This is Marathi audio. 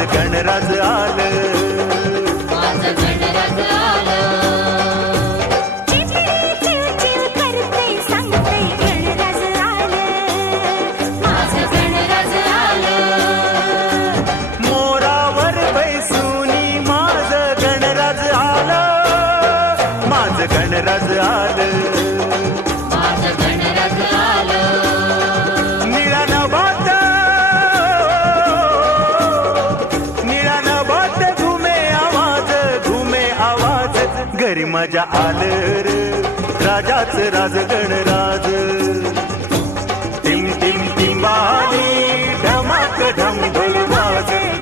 माझं गणराज आलं, माझं गणराज आलं. चिमणी चिव चिव करते सांगते गणराज आलं, माझं गणराज आलं. मोरावर बैसूनी माझं गणराज आलं, माझं गणराज आलं. माझं गणराज आलं. निळा नभात, निळा नभात घुमे आवाज, घरी मजा आलं र राजाचं राज गणराज. टिम टिम टिंबानी ढमाक ढम ढोल वाज.